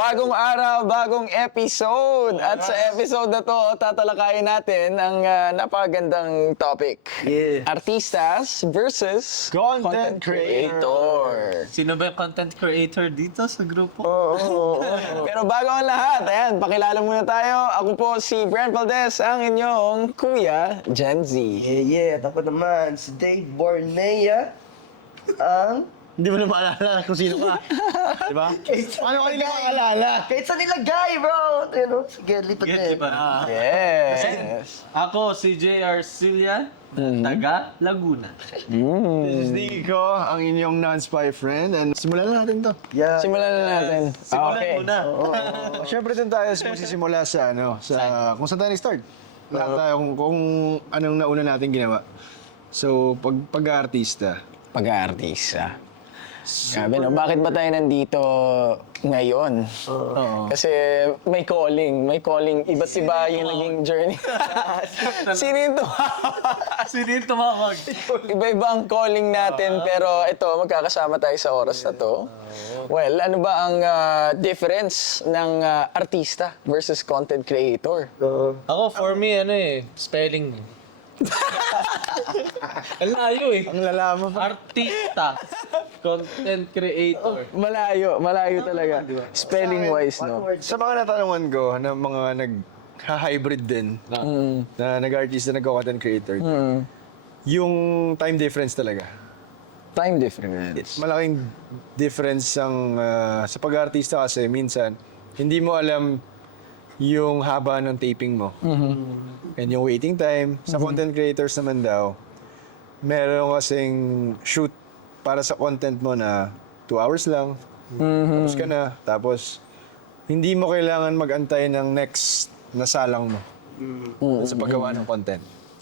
Bagong araw, bagong episode. At sa episode na to, tatalakayin natin ang napakagandang topic. Yeah. Artistas versus Content creator. Sino ba yung content creator dito sa grupo? Pero bago ang lahat, ayan, pakilala muna tayo. Ako po si Brent Valdez, ang inyong Kuya Gen Z. Yeah. Ako naman, si Dave Bornea, ang... Hindi mo na maalala kung sino ka. Diba? Paano ka nila maalala? Kahit sa nilagay, bro! Ano? Sige, lipat na Get yun. ba? Yes. Ako, si J.R. Cilia, taga Laguna. This is Nico, ang inyong non-spy friend. And simulan na natin to. Yeah. Simulan na natin. Simulan Okay. muna. Siyempre dun tayo magsisimula sa kung saan tayo nag-start. Lahat tayo kung anong nauna natin ginawa. So, pag-artista. Pag-aartista. Sabi no, bakit ba tayo nandito ngayon? Kasi may calling, iba't iba yung naging journey. Sino yung Sino yung tumawag? Iba-iba ang calling natin, pero ito, magkakasama tayo sa oras na to. Well, ano ba ang difference ng artista versus content creator? Ako, for me, spelling. Ang layo eh. Ang lalaman pa. Artista. Content creator. Malayo talaga. Spelling-wise, no? Sa mga natanungan ko ng mga nag-hybrid din, na nag-artista, nag-content creator, yung time difference talaga. Time difference. Malaking difference ang sa pag-artista kasi minsan hindi mo alam yung haba ng taping mo. And yung waiting time. Sa content creators naman daw, meron kasing shoot para sa content mo na 2 hours lang. Tapos ka na. Tapos, hindi mo kailangan mag-antay ng next na salang mo. Sa paggawa ng content.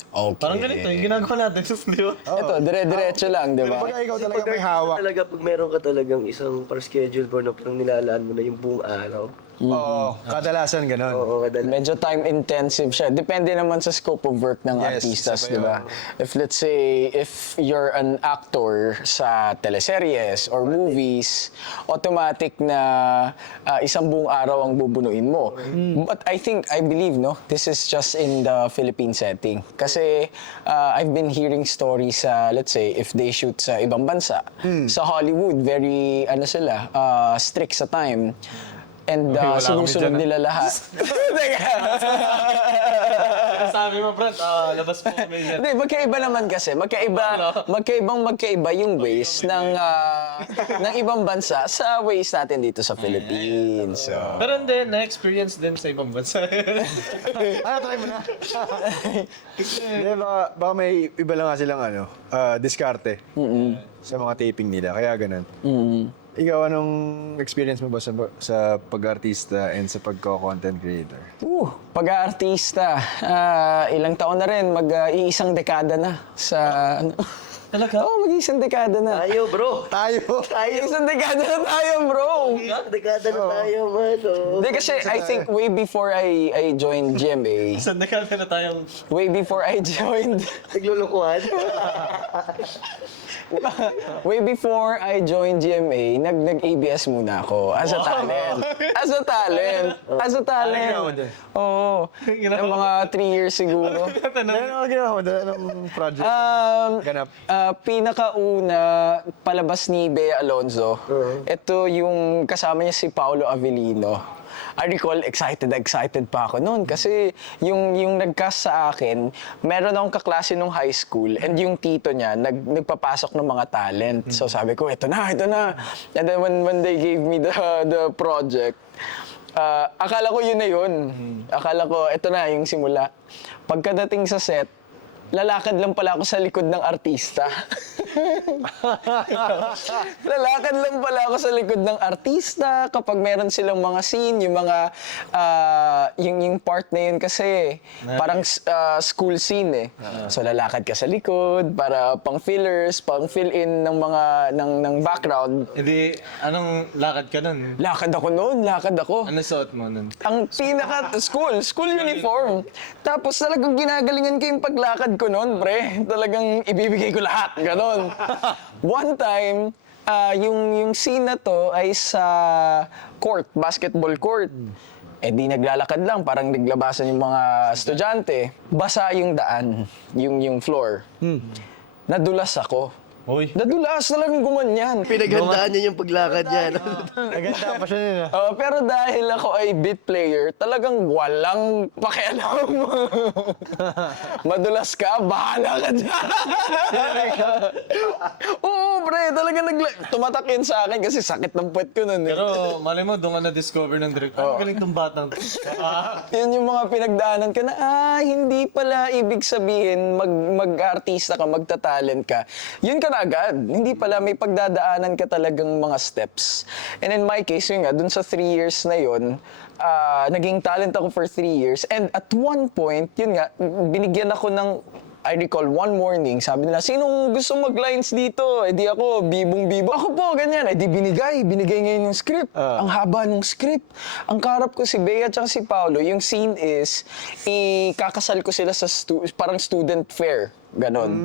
Okay. Parang ganito, yung ginagawa natin. Di ba? Ito, dire-diretso lang, di ba? Pag ikaw talaga may hawak. Talaga, pag meron ka talagang isang par-schedule, bro, na parang nilalaan mo na yung buong araw. Oo, kadalasan ganun. Oo, kadalasan. Medyo time-intensive siya. Depende naman sa scope of work ng Yes, artistas, isa pa di ba? yun. If let's say, if you're an actor sa teleseries or movies, automatic na isang buong araw ang bubunuin mo. But I believe, no, this is just in the Philippine setting. Kasi I've been hearing stories sa, let's say, if they shoot sa ibang bansa, sa Hollywood, very, strict sa time. And wala kami sinusunod dyan, nila lahat. Sabi mo, Brent, labas po kami dyan. Hindi, magkaiba naman kasi. Magkaiba yung ways ng ibang bansa sa ways natin dito sa Philippines. So, Pero hindi, na-experience din sa ibang bansa. Try mo na. Hindi, baka may iba lang nga silang diskarte sa mga taping nila. Kaya ganun. Ikaw, anong experience mo ba sa pag-artista and sa pagko-content creator? pag-aartista, ilang taon na rin, mag-iisang dekada na sa... Talaga? Oo, mag-iisang dekada na. Tayo, bro! Tayo! Isang dekada na tayo, bro! Dekada na tayo, man. Oh. Hindi kasi I think way before I joined GMA, Saan na tayong... way before I joined Naglulukuhan. Way before I joined GMA, nag-ABS muna ako as a talent. As a talent. Oo. Yung mga 3 years siguro. Ano ginawa mo? Anong project? Ganap. Pinakauna, palabas ni Bea Alonzo. Ito yung kasama niya si Paolo Avellino. I recall, excited pa ako noon kasi yung nag-cast sa akin, meron akong kaklase nung high school and yung tito niya nagpapasok ng mga talent. So sabi ko, ito na. And then when they gave me the project, akala ko yun na yun. Akala ko, ito na yung simula. Pagkadating sa set, lalakad lang pala ako sa likod ng artista. Lalakad lang pala ako sa likod ng artista kapag meron silang mga scene, yung mga, yung part na yun kasi, parang school scene eh. So lalakad ka sa likod para pang fillers, pang fill in ng mga, ng background. Hindi, anong lakad ka nun? Lakad ako. Ano suot mo nun? Ang school uniform. Tapos talagang ginagalingan ko yung paglakad ko noon, pre. Talagang ibibigay ko lahat, ganon. One time, yung scene na to ay sa court, basketball court. Eh di naglalakad lang, parang naglabasan yung mga estudyante. Basa yung daan, yung floor. Nadulas ako. Uy. Nadulas, talagang gumanyan. Pinaghandaan niya yung paglakad niya. Naganda pa siya nila. Pero dahil ako ay beat player, talagang walang pakialam. Madulas ka, bahala ka dyan. Oo, pre, talagang tumatak yun sa akin kasi sakit ng puwet ko nun. Pero mali mo, doon ka na-discover ng director. Ang galing tong batang to. Yun yung mga pinagdaanan ko na, hindi pala ibig sabihin mag-artista ka, magta-talent ka. Yun ka na agad. Hindi pala, may pagdadaanan ka talagang mga steps. And in my case, yun nga, dun sa 3 years na yun, naging talent ako for 3 years. And at one point, yun nga, binigyan ako ng, I recall, one morning, sabi nila, sinong gusto mag-lines dito? Eh di ako, bibong-bibo. Ako po, ganyan. Eh di binigay ngayon yung script. Ang haba ng script. Ang karap ko si Bea at si Paolo, yung scene is, ikakasal ko sila sa parang student fair. Ganon.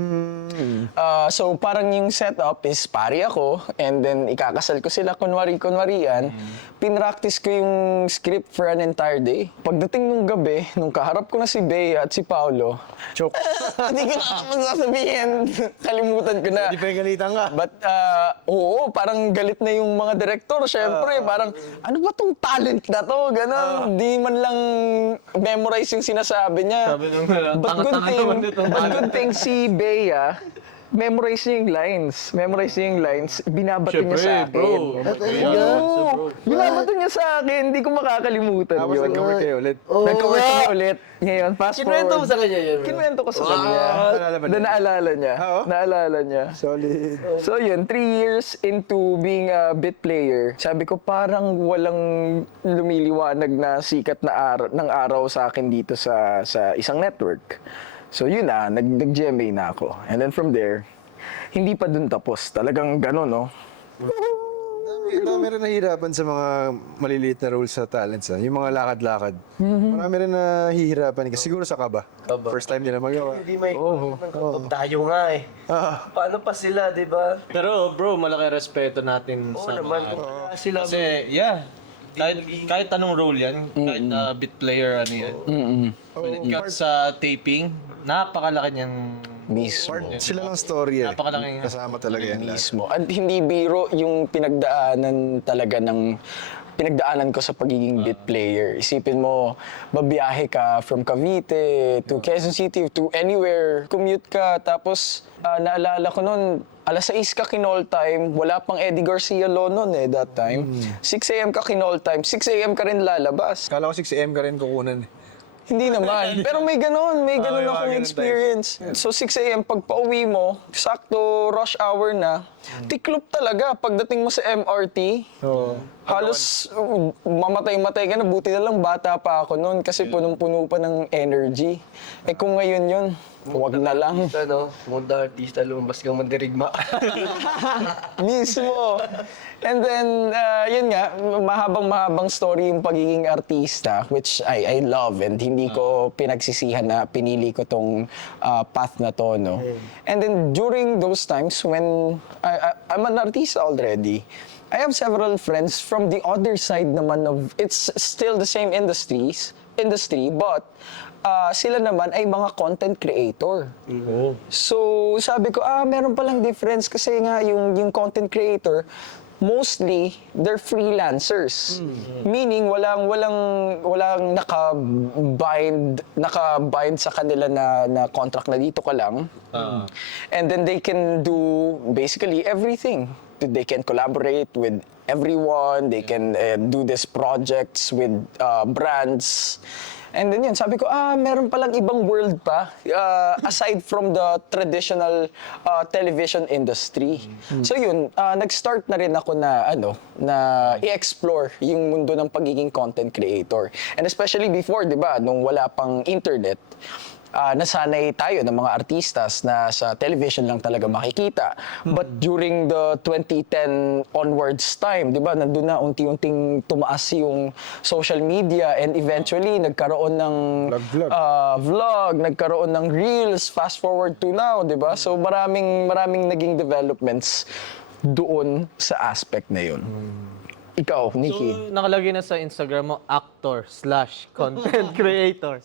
So parang yung setup is pari ako and then ikakasal ko sila kunwari-kunwarian. Pinractice ko yung script for an entire day. Pagdating nung gabi, nung kaharap ko na si Bea at si Paolo, Choke. hindi ko na masasabihin. Kalimutan ko na. Hindi pa yung galitan ka. But, oo, parang galit na yung mga direktor. Siyempre, parang, ano ba tong talent na to? Ganon. Di man lang memorize yung sinasabi niya. Sabi nung nila, But good tanga-tanga naman nito. thing si Bea, memorize niya yung lines. Binabato niya sa akin. bro. Oo, binabato niya sa akin. Hindi ko makakalimutan Tapos yun. nag-cover kayo ulit. Nag-cover kami ulit. Ngayon, fast Kinuwento mo forward. sa kanya yun. Kinuwento ko sa kanya. Naalala ba niya? Naalala niya. Oo? Naalala niya. Solid. So yun, 3 years into being a bit player, sabi ko parang walang lumiliwanag na sikat na ng araw sa akin dito sa isang network. So yun na, nag-GMA na ako. And then from there, hindi pa dun tapos. Talagang gano'n, no? Marami rin nahihirapan sa mga maliliit na roles sa talents. Yung mga lakad-lakad. Marami rin nahihirapan. Kasi siguro sa kaba. First time nila magawa. Hindi may tayo nga eh. Paano pa sila, di ba? Pero bro, malaki respeto natin Oo sa naman. mga... Sila, Kasi, yeah. Kahit anong role yan, kahit beat player, ano yan. When it comes sa taping, napakalaki niyan. Mismo. Sila lang story eh. Napakalaki nga. Kasama talaga yan lahat. Mismo. At hindi biro yung pinagdaanan ko sa pagiging beat player. Isipin mo, babiyahe ka from Cavite to Quezon City to anywhere. Commute ka, tapos naalala ko noon, alas 6 ka kinall time, wala pang Eddie Garcia law noon that time. 6 a.m. ka kinall time, 6 a.m. ka rin lalabas. Kala ko 6 AM ka rin kukunan. Hindi naman. Pero may ganun may mga akong ganun experience. So 6 a.m. pag pauwi mo, sakto rush hour na, tiklop talaga pagdating mo sa MRT. Oo. Halos mamatay-matay ka na. Buti na lang bata pa ako noon kasi punong-puno pa ng energy. Eh kung ngayon yun, huwag na lang. ano, munda artista, lumabas kang mandirigma. Mismo. And then, yun nga, mahabang story yung pagiging artista, which I love and hindi ko pinagsisihan na pinili ko tong path na to, no? And then, during those times when I'm an artista already, I have several friends from the other side naman of, it's still the same industry, but sila naman ay mga content creator. So, sabi ko, meron palang difference kasi nga yung content creator, mostly they're freelancers. Meaning walang naka-bind sa kanila na contract na dito ka lang. And then they can do basically everything. They can collaborate with everyone, they can do these projects with brands. And then yun, sabi ko, meron palang ibang world pa aside from the traditional television industry. So yun, nag-start na rin ako na i-explore yung mundo ng pagiging content creator. And especially before, 'di ba, nung wala pang internet, nasanay tayo ng mga artistas na sa television lang talaga makikita. But during the 2010 onwards time, di ba, nandun na unti-unting tumaas yung social media and eventually nagkaroon ng vlog, nagkaroon ng reels, fast forward to now, di ba? So maraming naging developments doon sa aspect na yun. Ikaw, Nikki. So, nakalagay na sa Instagram mo, actor/content creator.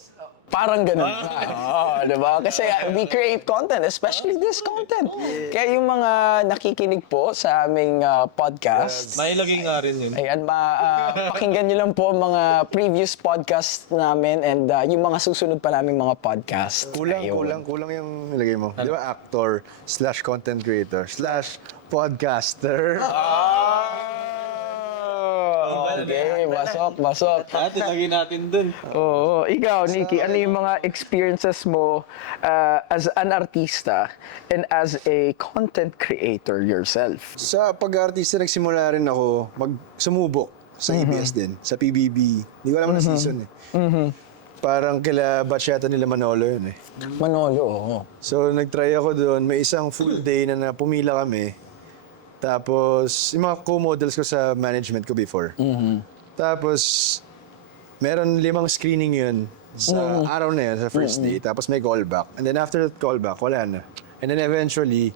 Parang ganun. Diba? Kasi we create content, especially this content. Kaya yung mga nakikinig po sa aming podcast, May lagay nga rin yun. ayan, pakinggan nyo lang po mga previous podcast namin and yung mga susunod pa namin mga podcast. Ayun. Kulang yung nilagay mo. Di ba? Actor/content creator/podcaster. Okay, masok. Ate, lagay natin dun. Oo. Ikaw, Nikki, ano yung mga experiences mo as an artista and as a content creator yourself? Sa pag-artista, nagsimula rin ako sumubok sa ABS din, sa PBB. Hindi ko alam na season eh. Parang kila batch yata nila Manolo yun eh. Manolo, oo. So nag-try ako doon, may isang full day na pumila kami. Tapos, yung mga co-models ko sa management ko before. Tapos, meron 5 screening yun sa araw na yun, sa first day. Tapos may callback. And then after that callback, wala na. And then eventually,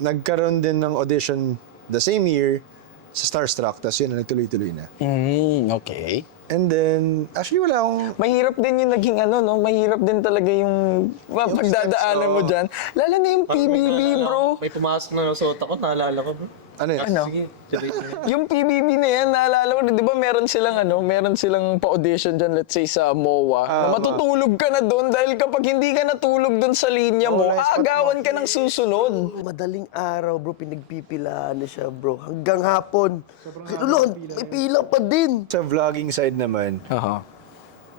nagkaroon din ng audition the same year sa Starstruck. Tapos yun, nagtuloy-tuloy na. Okay. And then, actually wala akong... Mahirap din yung naging no? Mahirap din talaga yung pagdadaanan mo dyan. Lalo na yung PBB, bro. May pumasok na sa utak ko, naalala ko, bro. Ano yun? Sige, tuloy-tuloy. Yung PBB na yan, naalala ko, di ba meron silang pa-audition dyan, let's say sa MOA, na matutulog ka na doon dahil kapag hindi ka natulog doon sa linya mo, aagawan ka ng susunod. Madaling araw, bro, pinagpipilaan na siya, bro. Hanggang hapon. Lord, may pila pa din. Sa vlogging side naman,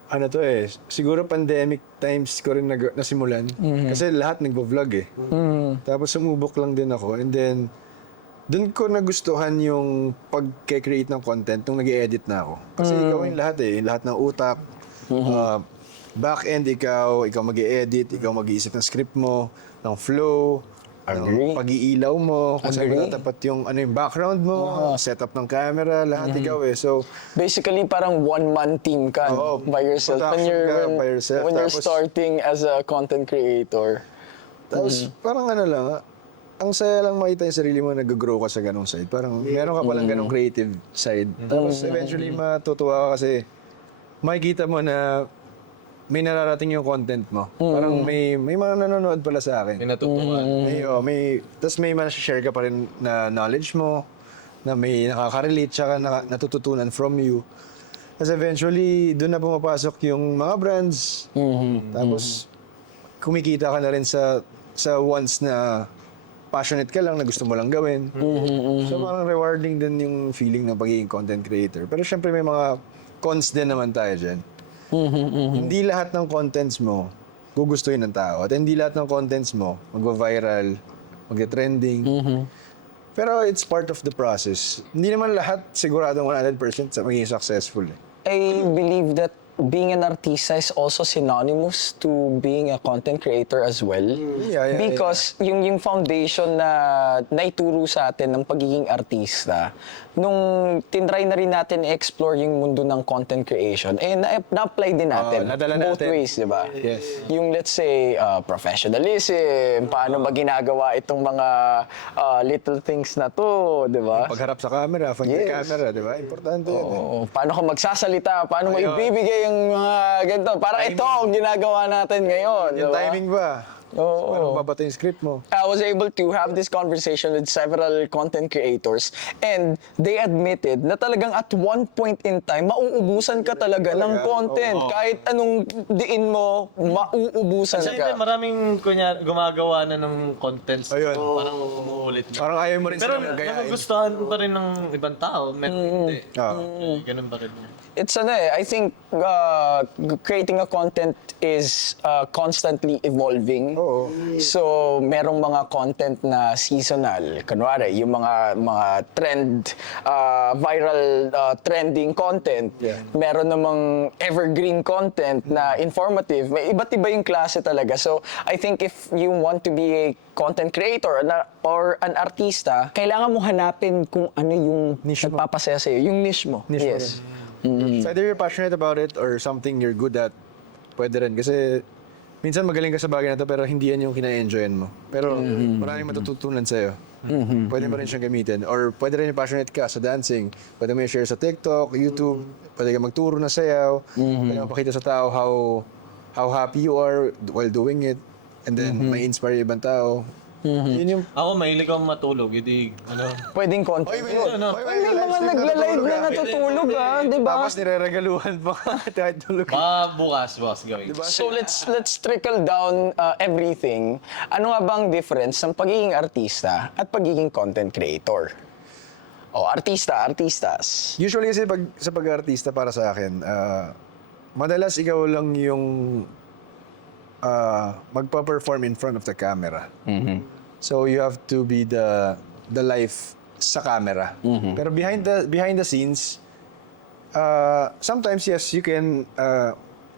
ano to eh, siguro pandemic times ko rin nasimulan. Kasi lahat nagvo-vlog eh. Tapos sumubok lang din ako. And then, doon ko nagustuhan yung pag-create ng content nung nag-edit na ako. Kasi ikaw yung lahat eh, lahat ng utak. Back-end ikaw mag-edit, ikaw mag-iisip ng script mo, ng flow, Agree. ng pag-iilaw mo, kung saan tatapat yung, yung background mo, setup ng camera, lahat ikaw eh. So, Basically, parang one-man team ka Oo, by yourself production ka by yourself. when you're Tapos- starting as a content creator. tapos parang ano lang, ang saya lang makita yung sarili mo nag-grow ka sa ganong side. Parang meron ka palang ganong creative side. Tapos eventually matutuwa ka kasi makikita mo na may nararating yung content mo. Parang may mga nanonood pala sa akin. May natutuwa. Tapos may share ka pa rin na knowledge mo, na may nakaka-relate, tsaka natututunan from you. Tapos eventually, doon na pumapasok yung mga brands. Tapos, kumikita ka na rin sa ones na passionate ka lang, na gusto mo lang gawin. So parang rewarding din yung feeling ng pagiging content creator. Pero syempre may mga cons din naman tayo dyan. Hindi lahat ng contents mo gugustuhin ng tao. At hindi lahat ng contents mo magva-viral, magte-trending. Pero it's part of the process. Hindi naman lahat siguradong 100% sa magiging successful. I believe that being an artista is also synonymous to being a content creator as well. Yeah, Because yung foundation na naituro sa atin ng pagiging artista, nung tinry na rin natin i-explore yung mundo ng content creation, na-apply din natin. nadala Both natin. ways, di ba? Yes. Yung let's say, professionalism, paano ba ginagawa itong mga little things na to, di ba? Pagharap sa camera, camera, di ba? Importante yan. Oo. Paano ka magsasalita? Paano mo ibibigay yung mga ganito? Parang ito ang ginagawa natin ngayon. Yung diba? timing ba? Oo. Paano babato yung script mo? I was able to have this conversation with several content creators and they admitted na talagang at one point in time, mauubusan ka talaga ng content. Kahit anong diin mo, mauubusan Sa ka. maraming gumagawa na ng contents. Ayun. Parang umuulit na. Parang ayaw mo rin Pero sila gayahin. nagugustuhan pa rin ng ibang tao. Meron hindi. Ganun ba rin yan? It's I think creating a content is constantly evolving. Oo. So, merong mga content na seasonal. Kunwari, yung mga trend, viral trending content. Yeah. Meron namang evergreen content na informative. May iba't iba yung klase talaga. So, I think if you want to be a content creator or an artista, kailangan mo hanapin kung ano yung Niche mo. nagpapasaya sa'yo. Yung niche mo. Niche mo Yes. So either you're passionate about it or something you're good at, pwede rin. Kasi minsan magaling ka sa bagay na to pero hindi yan yung kina-enjoyan mo. Pero maraming matututunan sa'yo. Pwede mo rin siyang gamitin. Or pwede rin yung passionate ka sa dancing. Pwede mo i-share sa TikTok, YouTube. Pwede ka magturo ng sayaw. Pwede mo pakita sa tao how happy you are while doing it. And then may inspire yung ibang tao. Yun yung... Ako, mahilig akong matulog. Hindi, ano. Pwedeng content yun. May mga nagla-live na natutulog di ba? Tapos nireregaluhan pa kahit tulog. Bukas, boss, gawin. So let's trickle down everything. Ano nga bang difference ng pagiging artista at pagiging content creator? Artistas. Usually kasi sa pag-artista para sa akin, madalas ikaw lang yung magpa-perform in front of the camera. So you have to be the life sa camera. Pero behind the scenes, sometimes yes, you can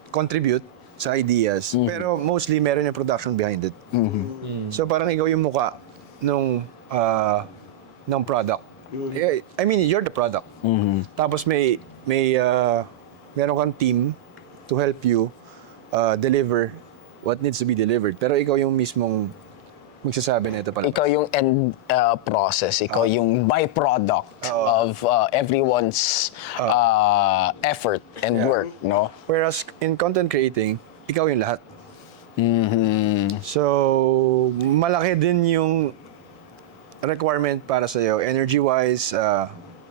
contribute sa ideas. Pero mostly meron yung production behind it. So parang ikaw yung muka ng product. I mean, you're the product. Tapos meron kang team to help you deliver what needs to be delivered. Pero ikaw yung mismong magsasabi na ito pala. Ikaw yung end process. Ikaw yung byproduct of everyone's effort and work, no? Whereas in content creating, ikaw yung lahat. So, malaki din yung requirement para sa'yo, energy-wise,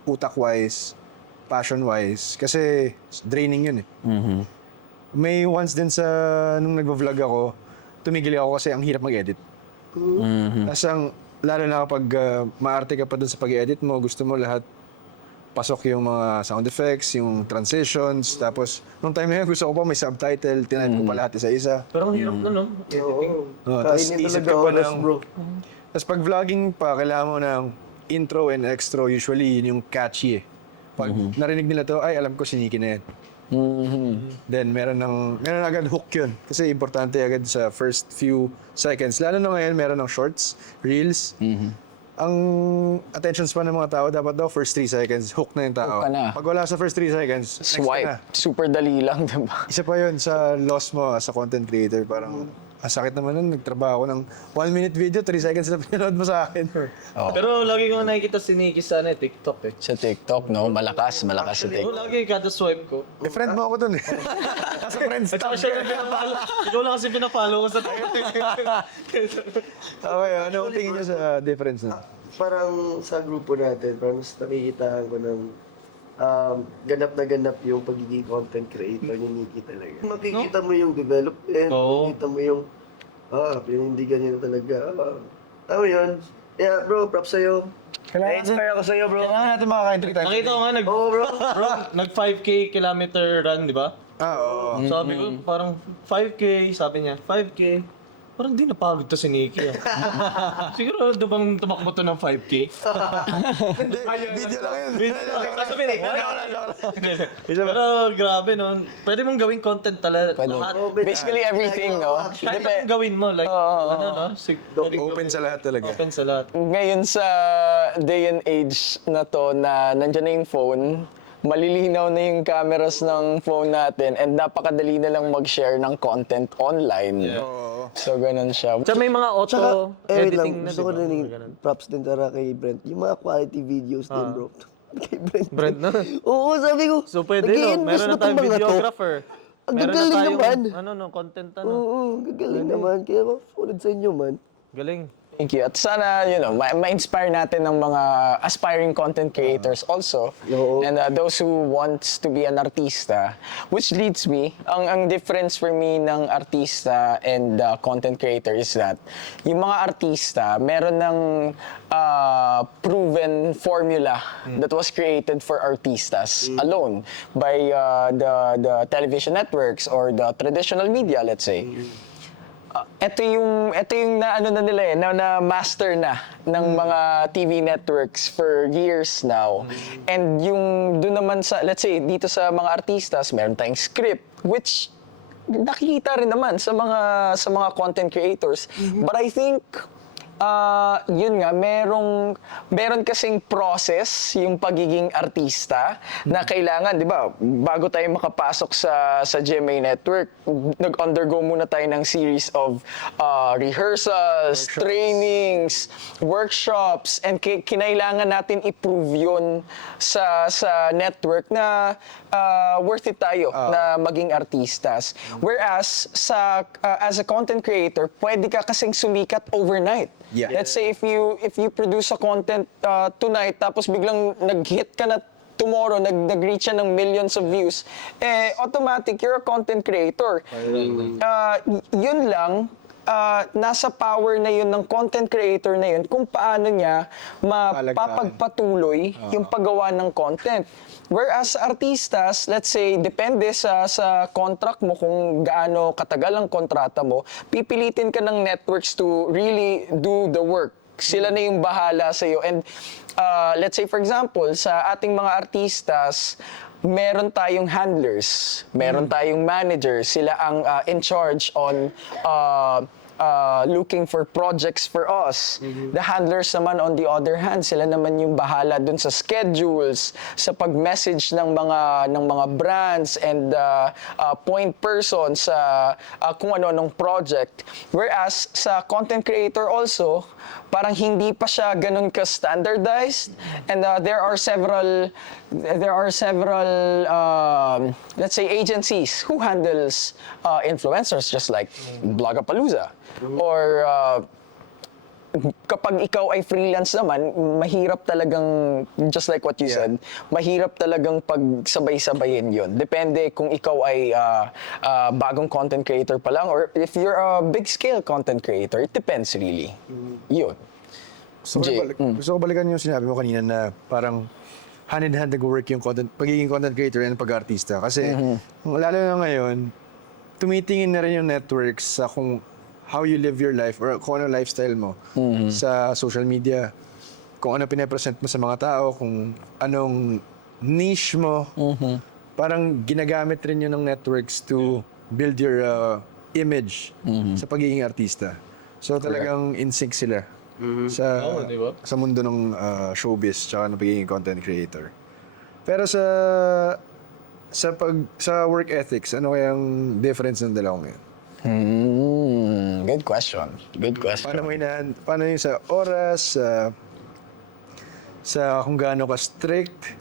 utak-wise, passion-wise. Kasi draining yun eh. May once din nung nag-vlog ako, tumigil ako kasi ang hirap mag-edit. Lalo na kapag maarte ka pa dun sa pag-edit mo, gusto mo lahat pasok yung mga sound effects, yung transitions, tapos nung time na yun gusto ko pa may subtitle, tinan ko pa lahat isa-isa. Pero ang hirap na, no? Tapos Kainin isip talaga ka pa oras, ng... bro. Tapos pag vlogging pa, kailangan mo ng intro and extra, usually yun yung catchy eh. Pag narinig nila to, ay alam ko si Nikki na yan. Then meron agad hook yun. Kasi importante agad sa first few seconds. Lalo na ngayon, meron ng shorts, reels. Ang attention span ng mga tao, dapat daw first 3 seconds, hook na yung tao. Hook ka na. Pag wala sa first 3 seconds, next ka Swipe. na. Super dali lang, diba? Isa pa yun sa loss mo sa content creator. Parang, ang sakit naman nun, nagtrabaho ako ng 1-minute video, 3 seconds na pinanood mo sa akin. Pero lagi ko nakikita si Nikki sa TikTok eh. Sa TikTok, no? Malakas sa TikTok. Lagi kada swipe ko. Eh, friend mo ako dun eh. Nasa friends At saka siya yung pinafollow. Ikaw lang kasi pinafollow ko sa TikTok. Okay, ano ang tingin niyo sa difference na? Parang sa grupo natin, parang mas nakikitaan ko ng ganap na ganap yung pagiging content creator ni Nikki talaga. Makikita mo yung development, Oo. makikita mo yung pinindigan niya talaga. Tama yun. Yeah, bro, props sa'yo. Na-inspire ako sa'yo, bro. Kailangan natin makakain 3 times. Nakita ko nga, Oo, bro. nag 5K kilometer run, di ba? Oo. Sabi ko, parang 5K, sabi niya, 5K. Parang di napagod to si Nikki. Siguro bang tumakbo to ng 5K? Video lang yun. Sabi pero grabe no. Pwede mong gawing content talaga. Pwede. Lahat. Basically everything, no? Kahit anong gawin mo, like, ano no? Open sa lahat talaga. Open sa lahat. Ngayon sa day and age na to na nandiyan na yung phone, malilinaw na yung cameras ng phone natin and napakadali na lang mag-share ng content online. So, ganun siya. So may mga auto Wait editing lang, na, gusto ko diba? rin props din tara kay Brent. Yung mga quality videos din, bro. Kay Brent. Brent na. Oo, sabi ko. So pwede no, nag-i-invest meron na ba tayong tong mga to? videographer. Ang Meron na gagaling tayong, naman. content Oo, gagaling naman. Kaya ulit sa inyo, man. Galing. Thank you. At sana, ma-inspire natin ng mga aspiring content creators also. Oo. And those who wants to be an artista. Which leads me, ang difference for me ng artista and content creator is that yung mga artista, meron ng proven formula that was created for artistas alone by the television networks or the traditional media, let's say. Ito yung na nila na master na ng mga TV networks for years now. And yung doon naman sa, let's say, dito sa mga artistas, meron tayong script, which nakikita rin naman sa mga content creators. But I think Yun nga, meron kasing process yung pagiging artista na kailangan, di ba, bago tayo makapasok sa GMA Network, nag-undergo muna tayo ng series of rehearsals, trainings, workshops, and kinailangan natin i-prove yun sa network na worth it tayo na maging artistas. Whereas, as a content creator, pwede ka kasing sumikat overnight. Yeah. Let's say if you produce a content tonight, tapos biglang nag-hit ka na tomorrow, nag-reach siya ng millions of views, automatic, you're a content creator. Yun lang, nasa power na yun ng content creator na yun kung paano niya mapapagpatuloy yung paggawa ng content. Whereas artistas, let's say, depende sa contract mo kung gaano katagal ang kontrata mo, pipilitin ka ng networks to really do the work. Sila na yung bahala sa'yo. And let's say, for example, sa ating mga artistas, meron tayong handlers, meron tayong managers, sila ang in charge on looking for projects for us. The handlers naman on the other hand, sila naman yung bahala dun sa schedules, sa pag-message ng mga brands and point person sa kung ano-anong project. Whereas sa content creator also, parang hindi pa siya ganun ka-standardized, and there are several let's say agencies who handles influencers, just like Blogapalooza. Or kapag ikaw ay freelance naman, mahirap talagang, just like what you said, mahirap talagang pagsabay-sabayin yun. Depende kung ikaw ay bagong content creator pa lang, or if you're a big-scale content creator, it depends really. Yun. Gusto ko balikan yung sinabi mo kanina na parang hand-in-hand nag-work yung pagiging content creator and pag-artista. Kasi lalo na ngayon, tumitingin na rin yung networks sa kung how you live your life or kung ano lifestyle mo sa social media, kung ano pinapresent mo sa mga tao, kung anong niche mo. Parang ginagamit rin yun ng networks to build your image sa pagiging artista. So talagang in sync sila diba? sa mundo ng showbiz tsaka ng pagiging content creator. Pero sa work ethics, ano kayang difference ng dalawang yun? Good question. Paano yung sa oras, sa kung gaano ka strict?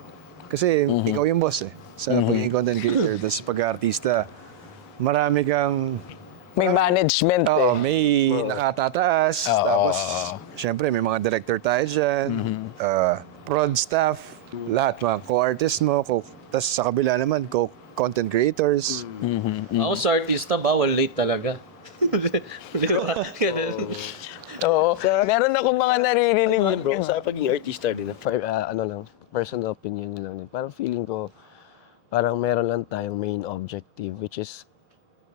Kasi ikaw yung boss sa pagiging content creator. Tapos pag-artista, marami kang May management may nakatataas. Tapos, syempre, may mga director tayo dyan, prod staff, lahat, mga co-artist mo, tapos sa kabila naman, content creators. Ako sa artista, bawal late talaga. Di ba? Oo. Meron akong mga naririnig. Bro, sa pagiging artista din, personal opinion lang din. Parang feeling ko, parang meron lang tayong main objective, which is,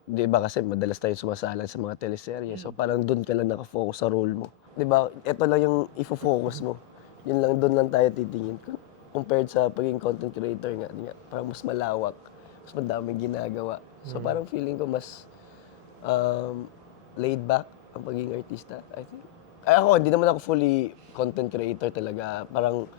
di ba kasi madalas tayong sumasalan sa mga teleserye, so parang doon ka lang nakafocus sa role mo. Di ba, ito lang yung ifo-focus mo. Yun lang, doon lang tayo titingin. Compared sa pagiging content creator nga, parang mas malawak, mas madaming ginagawa. So parang feeling ko mas laid back ang pagiging artista, I think. Ay ako, hindi naman ako fully content creator talaga. Parang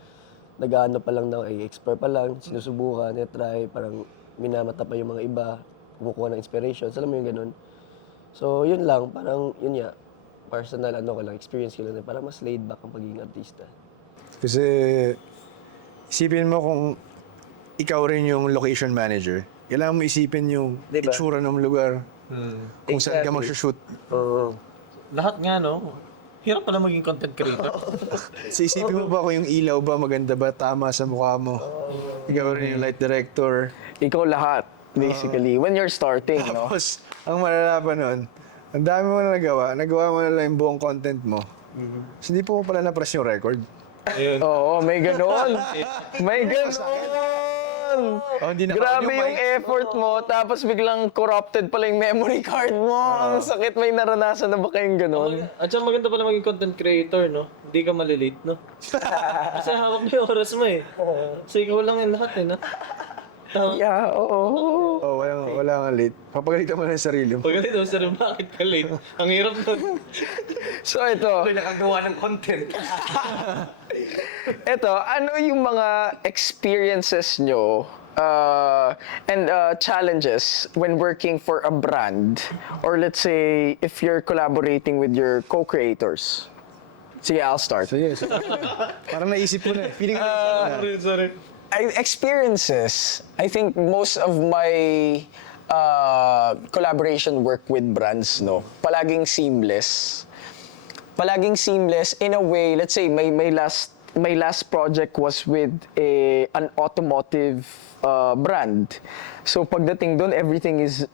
nag-ano pa lang na, expert pa lang, sinusubukan, try, parang minamata pa yung mga iba, kumukuha ng inspiration. Alam mo yung ganun. So yun lang, parang yun nga, personal experience ko lang, parang mas laid back ang pagiging artista. Kasi isipin mo kung ikaw rin yung location manager, kailangan mo isipin yung itsura ng lugar, kung saan ka mag-shoot. Lahat nga, no? Hirap pala maging content creator. So isipin mo ba kung yung ilaw ba, maganda ba, tama sa mukha mo? Ikaw rin yung light director. Ikaw lahat, basically, when you're starting, no? Tapos, ang malala pa nun, ang dami mo na nagawa mo na lang yung buong content mo. So, hindi po pala na-press yung record. Oo, may ganon. May ganon. Hindi na Grabe yung yung effort mo, tapos biglang corrupted pala yung memory card mo. Ang sakit, may naranasan na ba kayong ganon? At saka maganda pala maging content creator, no? Hindi ka malilate, no? Kasi hawak mo yung oras mo, So ikaw lang yung lahat, no? Yeah, oo. wala nga late. Papagalitan mo na yung sarili mo. Pag ganito, sir, bakit ka late? Ang hirap nun. So ito, Nakagawa ng content. ito, ano yung mga experiences nyo and challenges when working for a brand? Or let's say, if you're collaborating with your co-creators? Sige, I'll start. So yes. Parang naisip mo na eh. Feeling ko Sorry. Experiences. I think most of my collaboration work with brands, no, palaging seamless. Palaging seamless in a way. Let's say my last project was with an automotive brand. So pagdating doon, everything is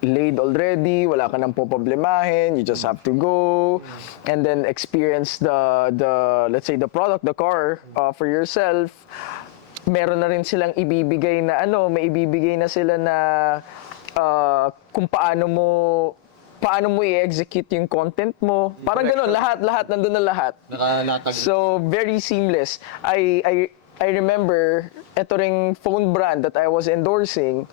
laid already. Wala ka nang poproblemahin. You just have to go and then experience the let's say the product, the car for yourself. Meron na rin silang ibibigay na may ibibigay na sila na kung paano mo i-execute yung content mo. Parang gano'n, lahat nandun na lahat. Nakalatag. So very seamless. I remember ito ring phone brand that I was endorsing.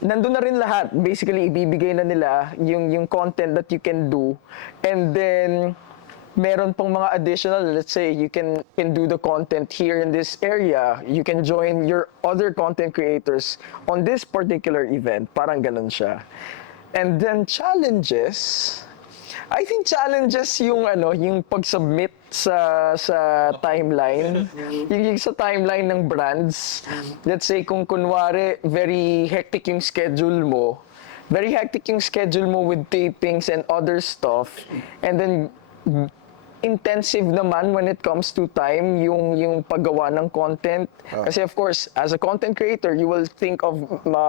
Nandun na rin lahat. Basically ibibigay na nila yung content that you can do. And then meron pang mga additional, let's say you can do the content here in this area. You can join your other content creators on this particular event. Parang ganun siya. And then challenges. I think challenges yung pag-submit sa timeline. Yung sa timeline ng brands. Let's say kung kunwari very hectic yung schedule mo. Very hectic yung schedule mo with tapings and other stuff. And then intensive naman when it comes to time yung paggawa ng content. Kasi of course, as a content creator, you will think of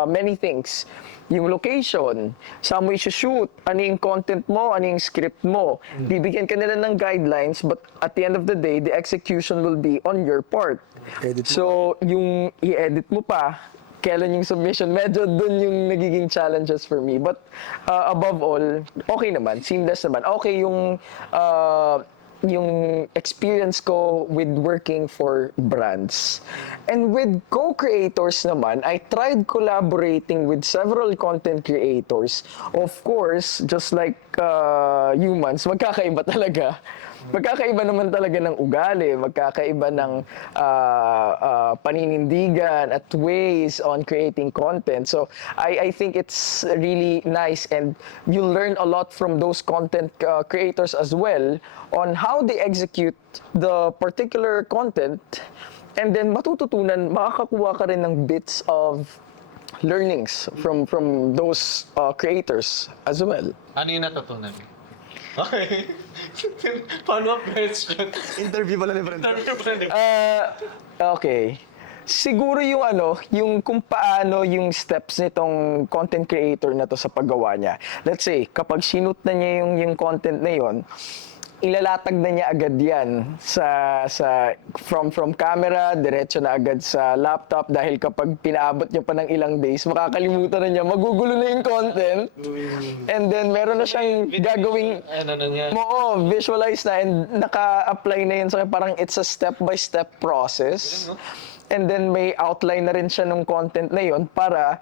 many things. Yung location, saan mo i-shoot, ano yung content mo, ano yung script mo. Bibigyan ka nila ng guidelines, but at the end of the day, the execution will be on your part. So, yung i-edit mo pa, kailan yung submission, medyo dun yung nagiging challenges for me. But above all, okay naman, seamless naman. Okay yung experience ko with working for brands. And with co-creators naman, I tried collaborating with several content creators. Of course, just like humans, magkakaiba talaga. Magkakaiba naman talaga ng ugali, magkakaiba ng paninindigan at ways on creating content. So I think it's really nice, and you learn a lot from those content creators as well on how they execute the particular content, and then makakakuha ka rin ng bits of learnings from those creators as well. Ano yung natutunan? Okay. Follow-up question. interview pala ni Brenda. Okay. Siguro yung kung paano yung steps nitong content creator na to sa paggawa niya. Let's say, kapag sinut na niya yung content na yon, ilalatag na niya agad yan from camera, diretso na agad sa laptop, dahil kapag pinaabot niya pa ng ilang days, makakalimutan na niya, magugulo na yung content. And then meron na siyang gagawing visualize na, and naka-apply na yun. So parang it's a step-by-step process. And then may outline na rin siya ng content na yon para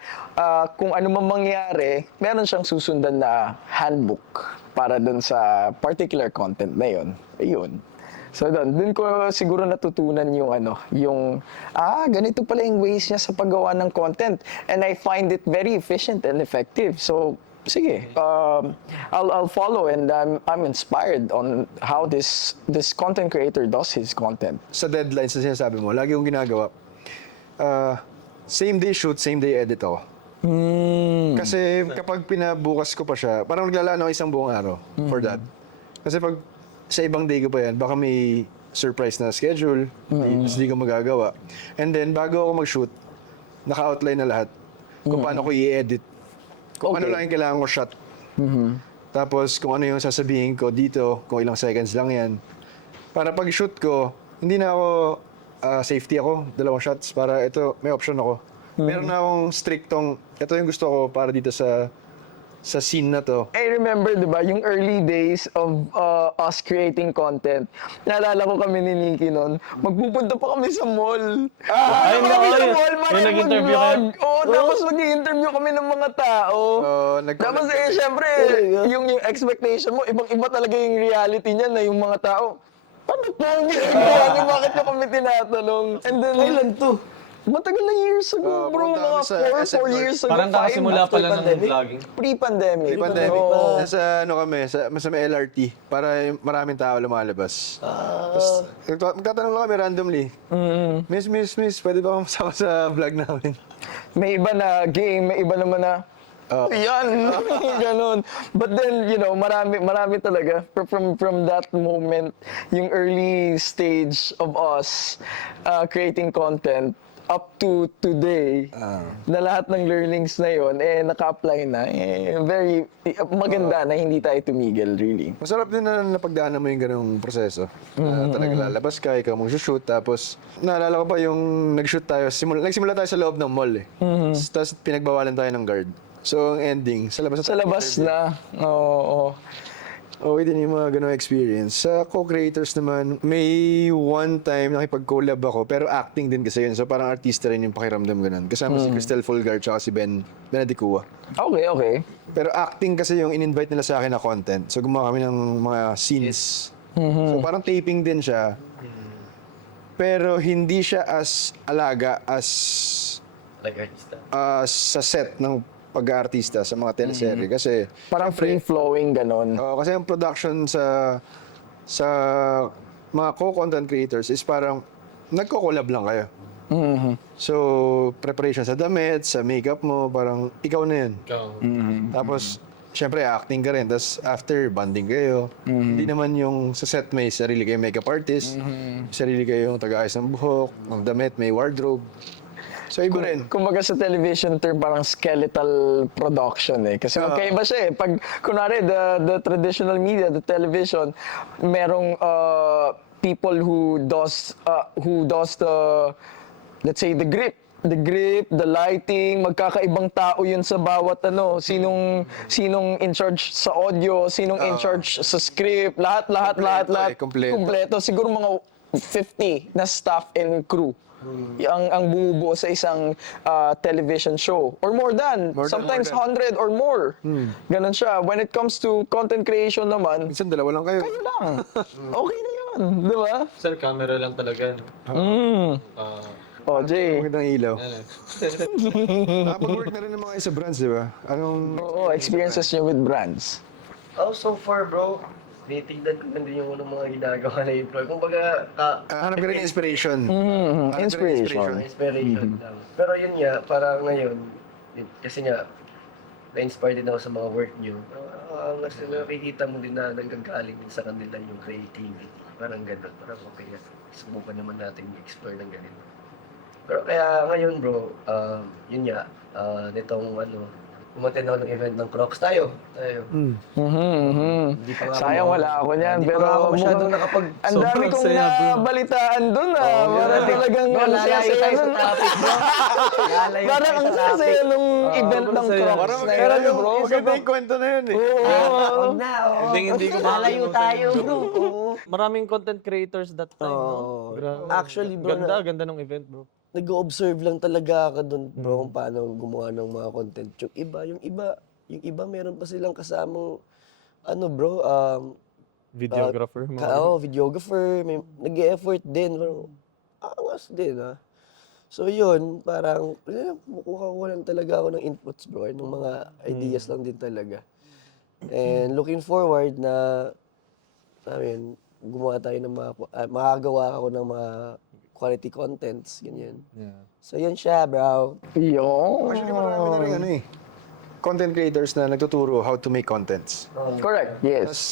kung ano man mangyari, meron siyang susundan na handbook para dun sa particular content na yon. Ayun. So dun ko siguro natutunan yung ganito pala yung ways niya sa paggawa ng content. And I find it very efficient and effective. So sige, I'll follow, and I'm inspired on how this content creator does his content. Sa deadlines na sinasabi mo, lagi kong ginagawa. Same day shoot, same day edit ako. Kasi kapag pinabukas ko pa siya, parang naglalaan ako isang buong araw for that. Kasi pag sa ibang day ko pa yan, baka may surprise na schedule, hindi ko magagawa. And then, bago ako mag-shoot, naka-outline na lahat kung paano ko i-edit. Kung ano lang yung kailangan ko shot. Tapos kung ano yung sasabihin ko dito, kung ilang seconds lang yan. Para pag shoot ko, hindi na ako safety ako, 2 shots, para ito, may option ako. Meron na akong strictong, ito yung gusto ko para dito sa sa scene na to. I remember, di ba, yung early days of us creating content. Naalala ko kami ni Nikki noon, magpupunta pa kami sa mall. Ay, Kami sa yun. mall, Yung maraming nag-interview mag-vlog. kayo? Oo, tapos mag-interview kami ng mga tao. Tapos syempre, yung expectation mo, ibang-iba talaga yung reality niya na yung mga tao, paano po ang ginagawa niyo? Bakit niyo kami tinatanong? And then, Kailan to? matagal na years ago, bro. punta kami Mga sa 4 SM North. years ago. Parang 5. kakasimula pa lang ng pandemic? vlogging. Pre-pandemic. Pandemic. Oo. Nasa ano kami, sa may LRT para maraming tao lumalabas. Tapos magtatanong lang kami randomly. Miss, pwede ba akong masama sa vlog namin? May iba na game, may iba naman na yan, ganun. But then, you know, marami talaga from that moment, yung early stage of us creating content up to today, na lahat ng learnings na yon naka-apply na. Very maganda na hindi tayo tumigil, really. Masarap din na napagdaanan mo yung ganung proseso. Talaga lalabas ka, ikaw mong shoot, tapos naalala ko pa yung nag-shoot tayo, nagsimula tayo sa loob ng mall eh. Tapos pinagbawalan tayo ng guard. So, ang ending, sa labas na Sa tayo labas interview. na, oo. Okay din yung mga ganung experience. Sa co-creators naman, may one time nakipag-collab ako, pero acting din kasi yun. So parang artista rin yung pakiramdam ganun. Kasama si Cristel Fulgar tsaka si Benedicua. Okay. Pero acting kasi yung in-invite nila sa akin na content. So gumawa kami ng mga scenes. So parang taping din siya. Pero hindi siya as alaga as Like artista. sa set ng pag-aartista sa mga teleserye. Kasi Parang free-flowing, ganun. kasi ang production sa mga co-content creators is parang nagko-collab lang kayo. So, preparation sa damit, sa makeup mo, parang ikaw na yun. Tapos, syempre, acting ka rin. Tapos, after, banding kayo. Hindi naman yung sa set may sarili kayong makeup artist, sarili kayong taga-ayos ng buhok, ng damit, may wardrobe. So, iba rin. Kumbaga sa television term, parang skeletal production eh. Kasi magkaiba siya eh. Pag, kunwari, the traditional media, the television, merong people who does the, let's say, the grip, the lighting, magkakaibang tao yun sa bawat sinong in charge sa audio, sinong in charge sa script, lahat. Kompleto. Siguro mga 50 na staff and crew. Ang bumubuo sa isang television show. Or more than. Sometimes 100 or more. Ganon siya. When it comes to content creation naman, Minsan, dalawa lang kayo. kayo lang. Okay na yun. Di ba? Sir, camera lang talaga. No? Oh, Jay. Magandang ilaw. Nakapag-work na rin ng mga isa brands, di ba? Oo, experiences niyo with brands. So far, bro, tinitignan ko lang din yung mga ginagawa na intro. Kung baga, Hanap ka rin ng inspiration. Hanap ka rin ng Inspiration. inspiration lang. Pero yun nga, parang ngayon, kasi nga, na-inspire din ako sa mga work nyo. Kasi nakikita mo din na nanggagaling din sa kanila yung creativity. Parang gano'n. Parang okay, subukan naman natin i-explore ng ganito. Pero kaya ngayon bro, yun nga, nitong umattend ako ng event ng Crocs tayo. Hindi pa nga Sayang wala ako niyan, Hindi pa pero nga ako masyadong nakapag... ang dami Sobrang kong saya, bro. nabalitaan dun Parang talagang ano saya nun. Parang ang saya nung event ng Crocs Parang na pero yun, yung bro. maganda yung kwento na yun eh. Huwag na, Hindi ko lalayo tayo bro. Oo. Maraming content creators that time, no? Grabe. Actually, bro, Ganda ng event, bro. nag-observe lang talaga ako doon bro kung paano gumawa ng mga content. Yung iba meron pa silang kasamang bro, Videographer. videographer, may nag-e-effort din, bro. Angas din So yun, parang kukuha ko lang talaga ako ng inputs bro, ng mga ideas lang din talaga. And looking forward na gumawa tayo ng makagawa ako ng mga quality contents, ganyan. Yeah. So yun siya, bro. Actually, marami na rin content creators na nagtuturo how to make contents. Correct, yes. Tapos,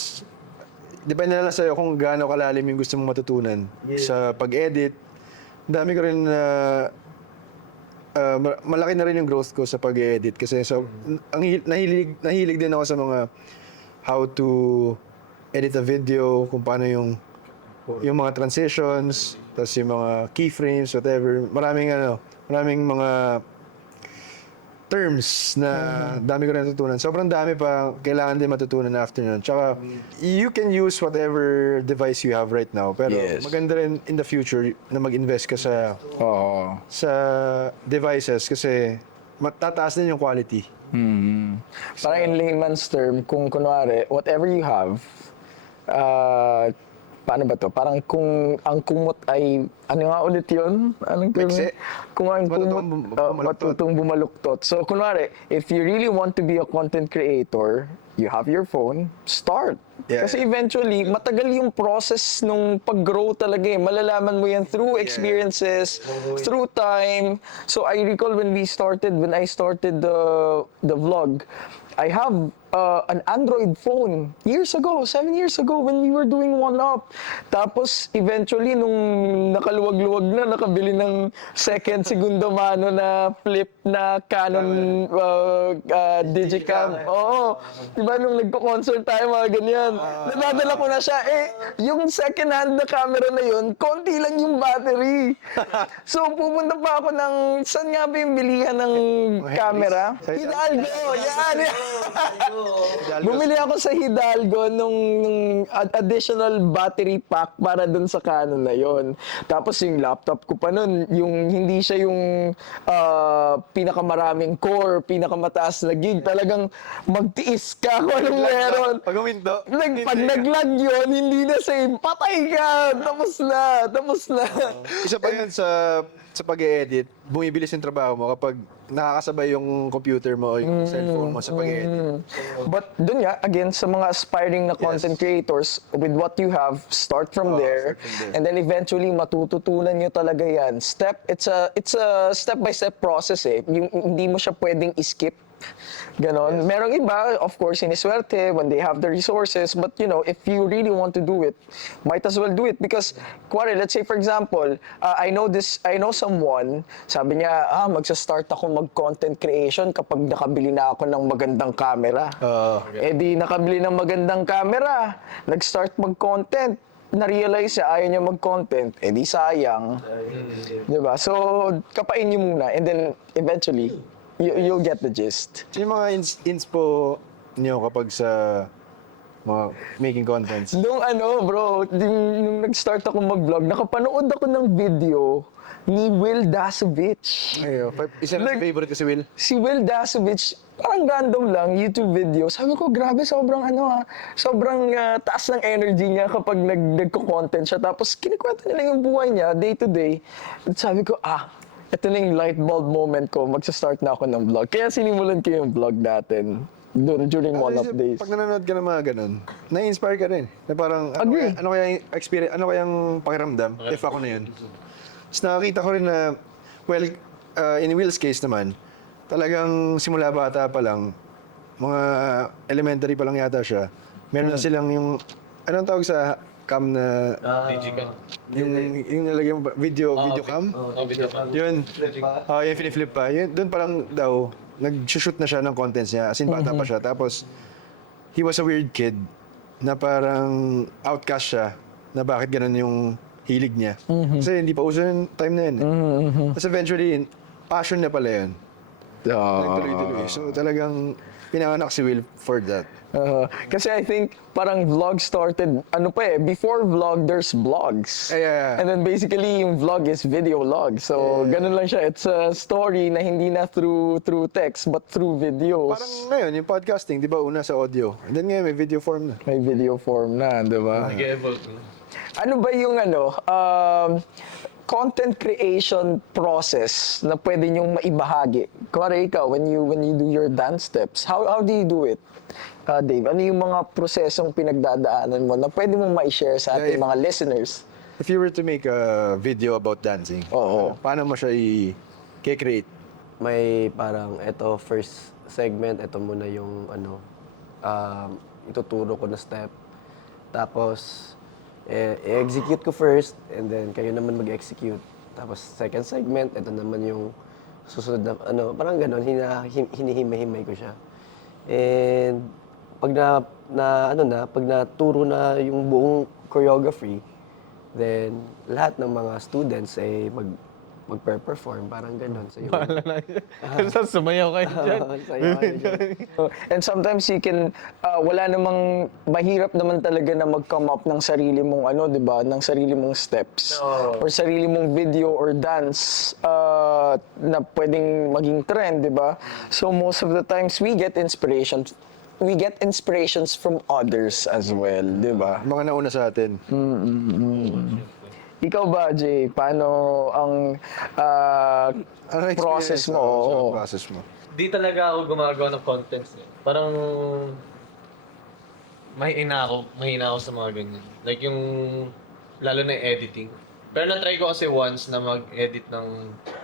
depende na lang sa'yo kung gaano kalalim yung gusto mong matutunan sa pag-edit. Dami ko rin malaki na rin yung growth ko sa pag-edit kasi nahilig din ako sa mga how to edit a video, kung paano yung mga transitions, tapos yung mga keyframes, whatever. Maraming mga terms na dami ko na natutunan. Sobrang dami pa kailangan din matutunan after nun. Tsaka, you can use whatever device you have right now. Pero Yes. maganda rin in the future na mag-invest ka sa Oo. devices kasi matataas din yung quality. Parang in layman's term, kung kunwari, whatever you have, paano ba to? Parang kung ang kumot ay, ano nga ulit yun? Anong term? Maiksi. Kung ang Matutong kumot, bumaluktot. matutong bumaluktot. So, kunwari, if you really want to be a content creator, you have your phone, start. Yeah. Kasi eventually, matagal yung process nung pag-grow talaga eh. Malalaman mo yan through experiences, through time. So I recall when I started the vlog, I have an Android phone years ago, 7 years ago when we were doing One Up. Tapos eventually nung nakaluwag-luwag na, nakabili ng second, segundo mano na flip na Canon Digicam. Oo. Diba nung nagko-concert tayo, mga ganyan. Nadadala ko na siya. Yung second hand na camera na yun, konti lang yung battery. So pupunta pa ako ng, saan nga ba yung bilihan ng camera? Sa Hidalgo. Hidalgo! Yan! Bumili ako sa Hidalgo nung additional battery pack para dun sa Canon na yon. Tapos yung laptop ko pa nun, yung hindi siya yung pinakamaraming core, pinakamataas na gig. Talagang magtiis ka kung anong meron. Pag uminto, Pag naglag yun, hindi na save. Patay ka! Tapos na. isa pa yun sa pag-edit, bumibilis yung trabaho mo kapag nakakasabay yung computer mo o yung cellphone mo sa pag-edit. But dun nga, again, sa mga aspiring na content creators, with what you have, start from there. Start from there. And then eventually, matututunan nyo talaga yan. It's a step-by-step process eh. Hindi mo siya pwedeng skip. Ganon. Merong iba, of course, siniswerte when they have the resources. But, if you really want to do it, might as well do it. Because, kuwari, let's say, for example, I know someone, sabi niya, magsa-start ako mag-content creation kapag nakabili na ako ng magandang camera. Di nakabili ng magandang camera, nag-start mag-content. Na-realize niya, ayaw niya mag-content, di sayang. Diba? So, kapain niyo muna. And then, eventually, you'll get the gist. Yung mga inspo nyo kapag sa mga making contents? Nung bro, nung nag-start ako mag-vlog, nakapanood ako ng video ni Will Dasovich. Ayo, isa na favorite ko si Will. Si Will Dasovich, parang random lang, YouTube video. Sabi ko, grabe, sobrang sobrang taas ng energy niya kapag nagko-content siya. Tapos kinikwento niya lang yung buhay niya, day to day. At sabi ko, ito na yung light bulb moment ko, magsa-start na ako ng vlog. Kaya sinimulan ko yung vlog natin doon during One Up days. Pag nanonood ka ng mga ganun, na-inspire ka rin. Na parang, Agree. ano kaya yung experience, ano kaya yung pakiramdam if ako na yun. Tapos nakakita ko rin na, well, in Will's case naman, talagang simula bata pa lang, mga elementary pa lang yata siya, meron na silang yung, anong tawag sa cam na, Digicam. yung nalagyan mo ba, video cam? Video cam. Yun. Yung flip pa. Yun, doon pa lang daw, nag-shoot na siya ng contents niya. As in, bata pa siya. Tapos, he was a weird kid na parang outcast siya na bakit ganun yung hilig niya. Kasi hindi pa uso yung time na yun. Tapos eventually, passion niya pala yun. Nagtuloy-tuloy. So talagang pinanganak si Will for that. Kasi I think parang vlog started, before vlog, there's vlogs. Yeah. And then basically yung vlog is video log. So ganun lang siya. It's a story na hindi na through text but through videos. Parang ngayon, yung podcasting, di ba, una sa audio. And then ngayon, may video form na. May video form na, di ba? Nag-evolve. Ano ba yung content creation process na pwede niyong maibahagi? Kuwari ikaw, when you do your dance steps, how do you do it? Dave, ano yung mga prosesong pinagdadaanan mo na pwede mong ma-share sa ating mga listeners? If you were to make a video about dancing, paano mo siya i-create? May parang, first segment, ito muna yung ituturo ko na step. Tapos, i-execute ko first, and then kayo naman mag-execute. Tapos, second segment, ito naman yung susunod na, parang gano'n, hinihimay-himay ko siya. And, pag pag naturo na yung buong choreography, then, lahat ng mga students ay magpe-perform, parang ganun. So, yung, Kasi sumayaw kayo dyan. sayo kayo dyan. And sometimes you can, wala namang, mahirap naman talaga na mag-come up ng sarili mong di ba, ng sarili mong steps. Or sarili mong video or dance na pwedeng maging trend, di ba? So most of the times we get inspirations from others as well, di ba? Mga nauna sa atin. Ikaw ba, Jay? Paano ang Ano process experience mo? sa Oo. process mo? Di talaga ako gumagawa ng contents. Parang mahina ako sa mga ganyan. Like yung, lalo na yung editing. Pero na-try ko kasi once na mag-edit ng,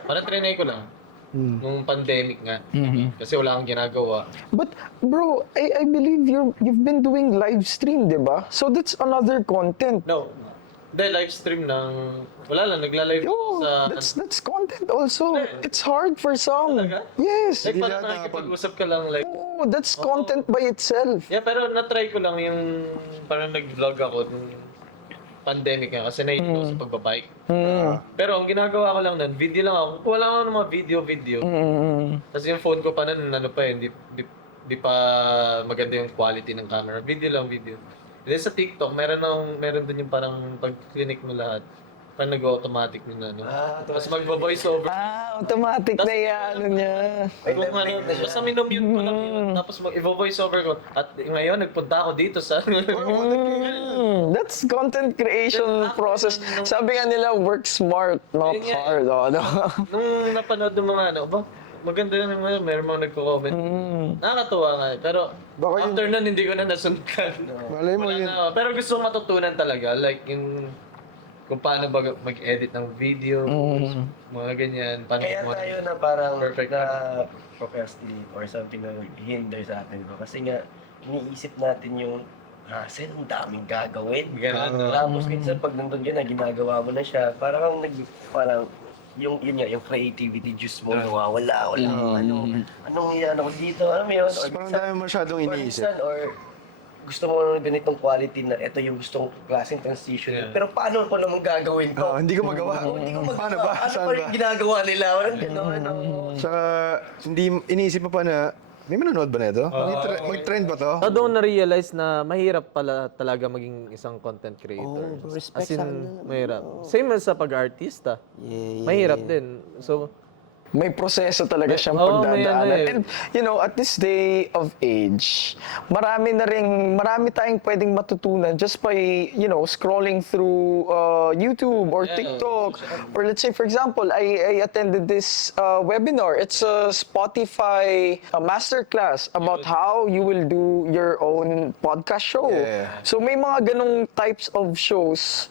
parang trinay ko lang. Nung pandemic nga. Kasi wala akong ginagawa. But bro, I believe you've been doing live stream, di ba? So that's another content. No. Hindi, live stream ng, wala lang, nagla-live Oh, sa, that's content also. It's hard for some. Talaga? Yes. like Hindi parang lahat nakikipag-usap ka lang, like, Oh, that's content by itself. yeah, pero na-try ko lang yung, parang nag-vlog ako nung pandemic nga, kasi nahilig ako sa pagbabike. Pero ang ginagawa ko lang nun, video lang ako. Wala ako ng mga video. Kasi yung phone ko pa nun, di pa maganda yung quality ng camera. Video. And then sa TikTok, meron dun yung parang pag-clinic mo lahat. Parang nag-automatic na, Tapos mag-voice over. Automatic na yan, niya. Basta minumute ko lang yun. Tapos mag-voice over ko. At ngayon, nagpunta ako dito sa... That's content creation process. Sabi nga nila, work smart, not Yun nga. hard. Nung napanood ng mga maganda yun yung meron mga nagko-comment. Nakakatuwa nga. Pero Baka yun- after nun, hindi ko na nasundan. Malay mo Wala yun. na. Pero gusto ko matutunan talaga. Like yung kung paano ba mag-edit ng video, mga ganyan. Paano Kaya gumawa- tayo na parang Perfect. na procrastinate or something na hinder sa atin. No? Kasi nga, iniisip natin yung hassle, ang daming gagawin. Ganun. Tapos minsan pag nandun ka na, ginagawa mo na siya, parang yun nga, yung creativity juice mo nawawala, anong yan ako dito, ano mo yun? Or Parang minsan- dami masyadong or iniisip. minsan, or gusto mo ng ganitong quality na ito yung gustong klaseng transition. Yeah. Pero paano ko naman gagawin to? Hindi ko magawa. Hindi ko magawa. Paano ba? Ano Saan pa ba? rin ginagawa nila? Walang gano'n. Saka, hindi, iniisip mo pa na, may manonood ba na ito? Mag-trend ba to? Doon na-realize na mahirap pala talaga maging isang content creator. Oh, respect As in, sa kanila. mahirap. Same as sa pag-artista. Mahirap din. So, May proseso talaga siyang Oo, may ano pagdadaanan. eh. And, at this day of age, marami tayong pwedeng matutunan just by, scrolling through YouTube or TikTok. Or let's say, for example, I attended this webinar. It's a Spotify masterclass about how you will do your own podcast show. Yeah. So may mga ganong types of shows,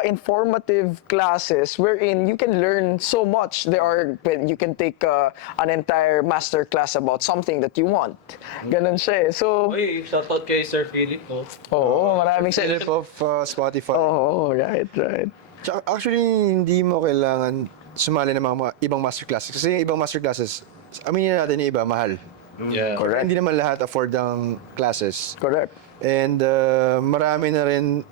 informative classes wherein you can learn so much. You can take an entire master class about something that you want. Ganon siya eh. So, uy, shoutout kay Sir Philip. maraming Philip of Spotify. right. Tsaka, actually, hindi mo kailangan sumali ng mga ibang masterclasses. Kasi yung ibang masterclasses, aminin natin yung iba, mahal. Yeah. Correct. Hindi naman lahat afford ang classes. Correct. And marami na rin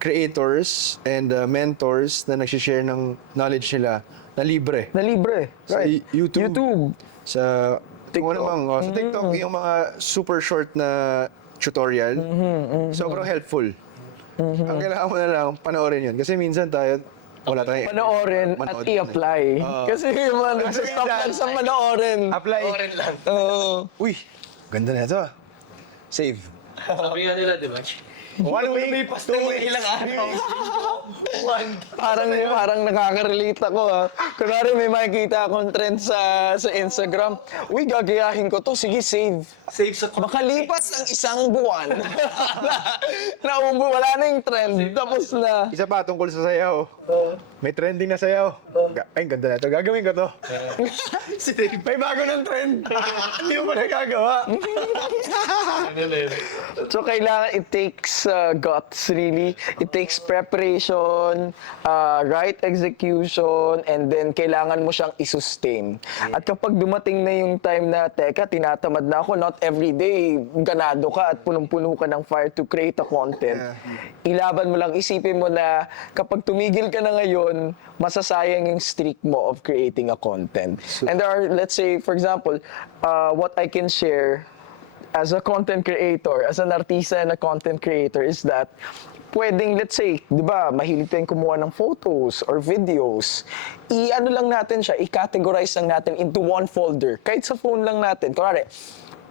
creators and mentors na nagsishare ng knowledge nila na libre. Na libre. Sa Right. YouTube. Sa TikTok. Sa TikTok, yung mga super short na tutorial, sobrang helpful. Ang kailangan mo na lang, panoorin yun. Kasi minsan tayo, wala tayong... Panoorin at manood i-apply. Kasi stop lang sa panoorin. Apply. Oren lang. Uy, ganda na ito. Save. Sabi nga nila, di ba? 1 week, 2 weeks. Ilang araw. Parang nakaka-relate ako ha. Kunwari may makikita akong trend sa Instagram. Uy, gagayahin ko to. Sige, save. Save sa Makalipas ang isang buwan. Wala na yung trend. Tapos na. Isa pa, tungkol sa sayaw. May trending na sayaw. Ay, ganda na ito. Gagawin ko to. May bago ng trend. Hindi mo pa nagagawa. So, kailangan it takes takes guts, really. It takes preparation, right execution, and then kailangan mo siyang isustain. At kapag dumating na yung time na, teka, tinatamad na ako, not every day, ganado ka at punong-puno ka ng fire to create a content. Ilaban mo lang, isipin mo na kapag tumigil ka na ngayon, masasayang yung streak mo of creating a content. And there are, let's say, for example, what I can share as a content creator, as an artista and a content creator is that pwedeng, let's say, di ba, mahilig tayong kumuha ng photos or videos. I-ano lang natin siya, i-categorize lang natin into one folder. Kahit sa phone lang natin. Kunwari,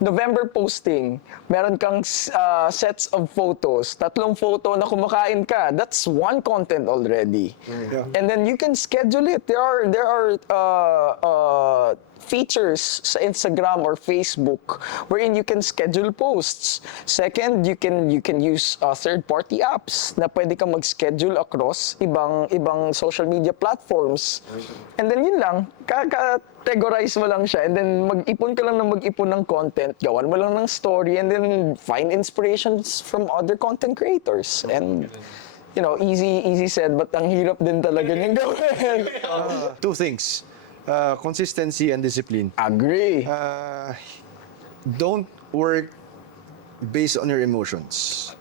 November posting, meron kang sets of photos, 3 photo na kumakain ka. That's one content already. And then you can schedule it. There are features sa Instagram or Facebook wherein you can schedule posts. Second, you can use third-party apps na pwede kang mag-schedule across ibang social media platforms. And then yun lang, categorize mo lang siya and then mag-ipon ka lang ng mag-ipon ng content, gawan mo lang ng story and then find inspirations from other content creators. And you know, easy said but ang hirap din talaga niyang gawin. Two things. Consistency and discipline. Agree. Don't work based on your emotions.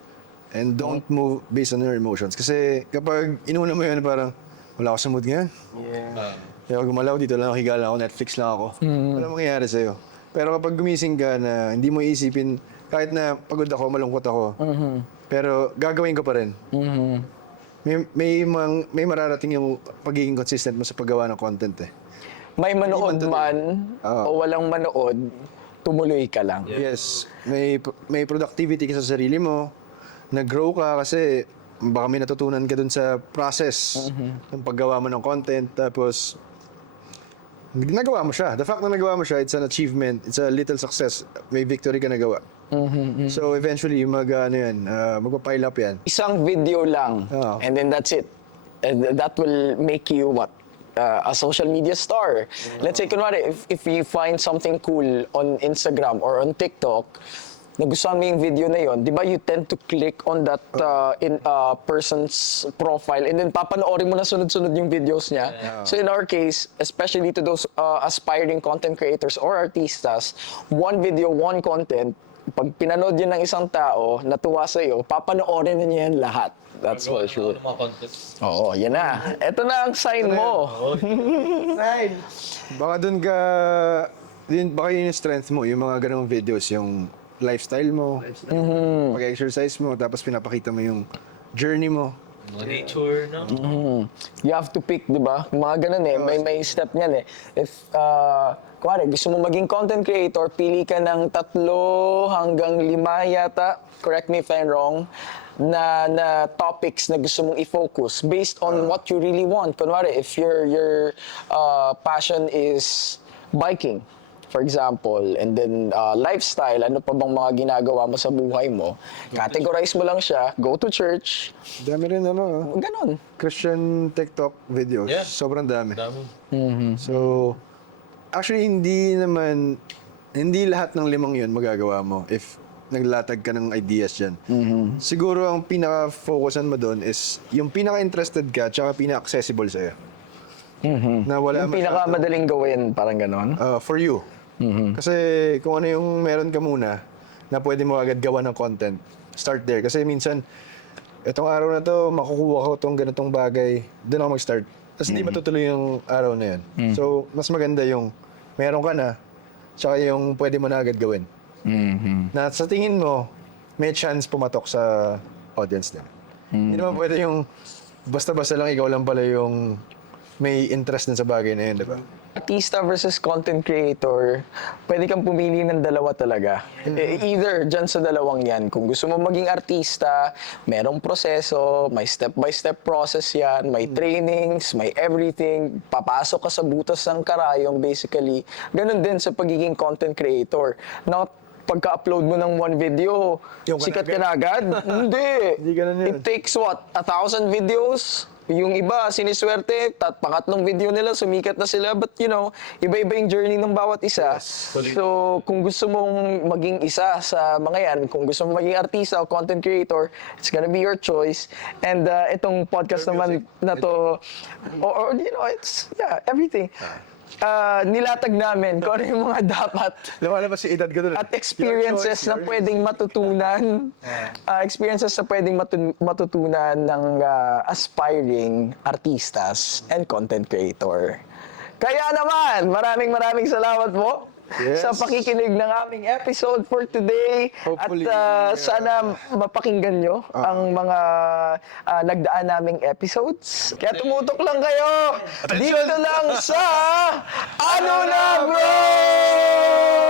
And don't move based on your emotions. Kasi kapag inuna mo yun, parang, wala ako sa mood ngayon. Kaya gumalaw, dito lang ako, higa lang ako, Netflix lang ako. Wala mangyayari sa'yo. Pero kapag gumising ka na hindi mo iisipin, kahit na pagod ako, malungkot ako, pero gagawin ko pa rin. May mararating yung pagiging consistent mo sa paggawa ng content eh. May manood man o walang manood, tumuloy ka lang. Yes. May productivity ka sa sarili mo. Nag-grow ka kasi baka may natutunan ka dun sa process ng paggawa mo ng content. Tapos, nagawa mo siya. The fact na nagawa mo siya, it's an achievement. It's a little success. May victory ka nagawa. So, eventually, magpa-pile up yan. Isang video lang and then that's it. And that will make you what? A social media star. Let's say, kunwari, if you find something cool on Instagram or on TikTok, nagustuhan mo yung video na yon, di ba you tend to click on that person's profile and then papanoorin mo na sunod-sunod yung videos niya. So in our case, especially to those aspiring content creators or artistas, one video, one content, pag pinanood yun ng isang tao, natuwa sa'yo, papanoorin na niya yan lahat. That's for sure. Mga content. Oo, yan na. Ito na ang sign mo. Baka dun ka, baka yun yung strength mo, yung mga ganong videos, yung lifestyle mo, pag-exercise mo, tapos pinapakita mo yung journey mo. Mga nature, no? You have to pick, di ba? Mga ganun eh. May step niyan eh. If, kuwari, gusto mo maging content creator, pili ka ng 3 hanggang 5 yata, correct me if I'm wrong, na topics na gusto mong i-focus based on what you really want. Kunwari, if your passion is biking, for example, and then lifestyle, ano pa bang mga ginagawa mo sa buhay mo, categorize mo lang siya, go to church, Dami rin ganon. Christian TikTok videos. Yeah. Sobrang dami. Dami. So, actually, hindi lahat ng 5 yun magagawa mo if naglatag ka ng ideas dyan. Siguro ang pinaka-focusan mo doon is yung pinaka-interested ka tsaka pinaka-accessible sa'yo. Na wala Yung pinakamadaling gawin, parang ganon. for you. Kasi kung ano yung meron ka muna na pwede mo agad gawa ng content, start there. Kasi minsan, itong araw na to, makukuha ko itong ganitong bagay, doon ako mag-start. Tapos hindi matutuloy yung araw na yun. So, mas maganda yung meron ka na, tsaka yung pwede mo na agad gawin. Na sa tingin mo, may chance pumatok sa audience din. Hindi naman pwede yung basta-basta lang ikaw lang pala yung may interest din sa bagay na yun, di ba? Artista versus content creator, pwede kang pumili ng dalawa talaga. Either dyan sa dalawang yan. Kung gusto mo maging artista, merong proseso, may step-by-step process yan, may trainings, may everything. Papasok ka sa butas ng karayom, basically. Ganon din sa pagiging content creator. Not pagka-upload mo ng one video, Yung sikat ka na agad? Hindi. Hindi ganun yun. It takes what? 1,000 videos? Yung iba, siniswerte, pangatlong video nila, sumikat na sila. But you know, iba-iba yung journey ng bawat isa. So, kung gusto mong maging isa sa mga yan, kung gusto mong maging artista o content creator, it's gonna be your choice. And itong podcast naman na to, or you know, it's, yeah, everything. Nilatag namin kung ano yung mga dapat Lumalabas si edad ka doon. at experiences na pwedeng matutunan. Experiences na pwedeng matutunan ng aspiring artistas and content creator. Kaya naman, maraming salamat po sa pakikinig ng aming episode for today. Hopefully, At sana mapakinggan nyo ang mga nagdaan naming episodes. Kaya tumutok lang kayo dito lang sa Ano Na Bro!